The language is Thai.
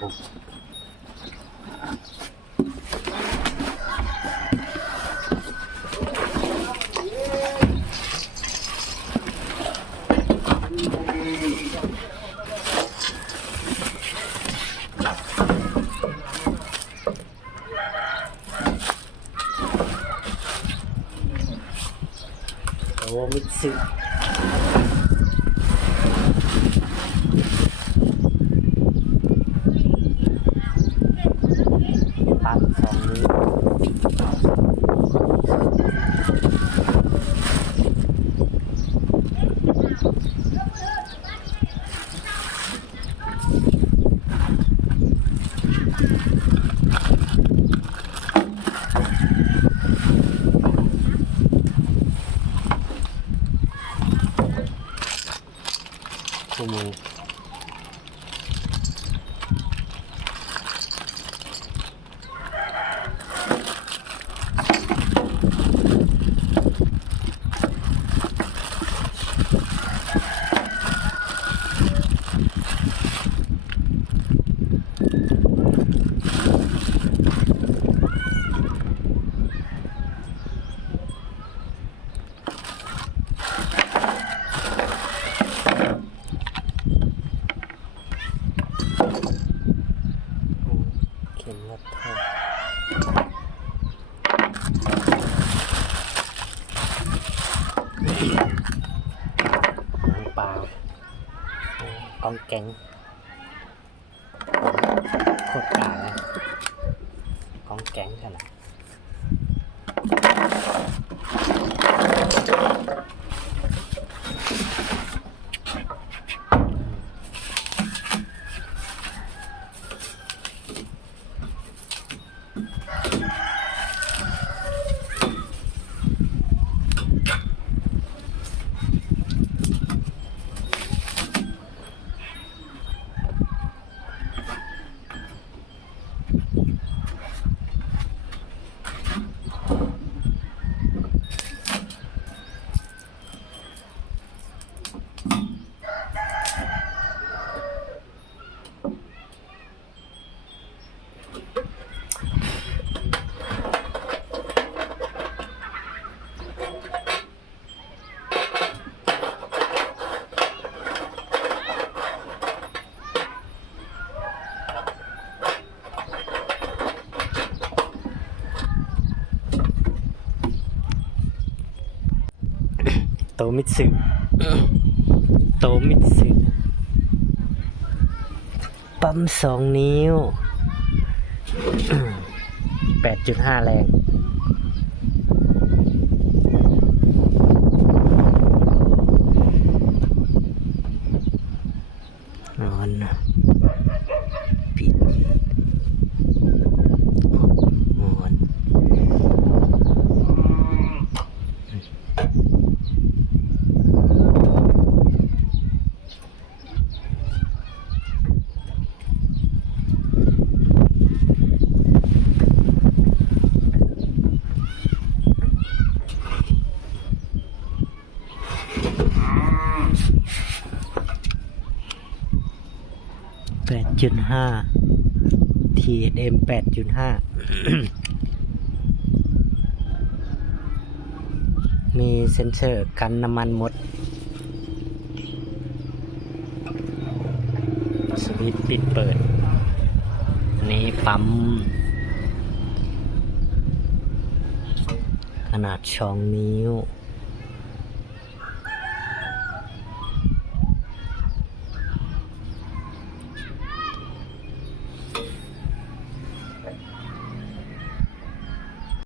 僕。Oh, let's see. คู่มือ เข็มรัดท่าหางปลากองแกงโคตรกาเลยกองแกงกันนะ โตมิสึโตมิสึปั๊มสองนิ้วแปดจุดห้าแรง นอนปิดนอน แปดจุดห้า TNM แปดจุดห้า มีเซ็นเซอร์กันน้ำมันหมด สวิตช์ปิดเปิด นี่ปั๊ม ขนาดสองนิ้ว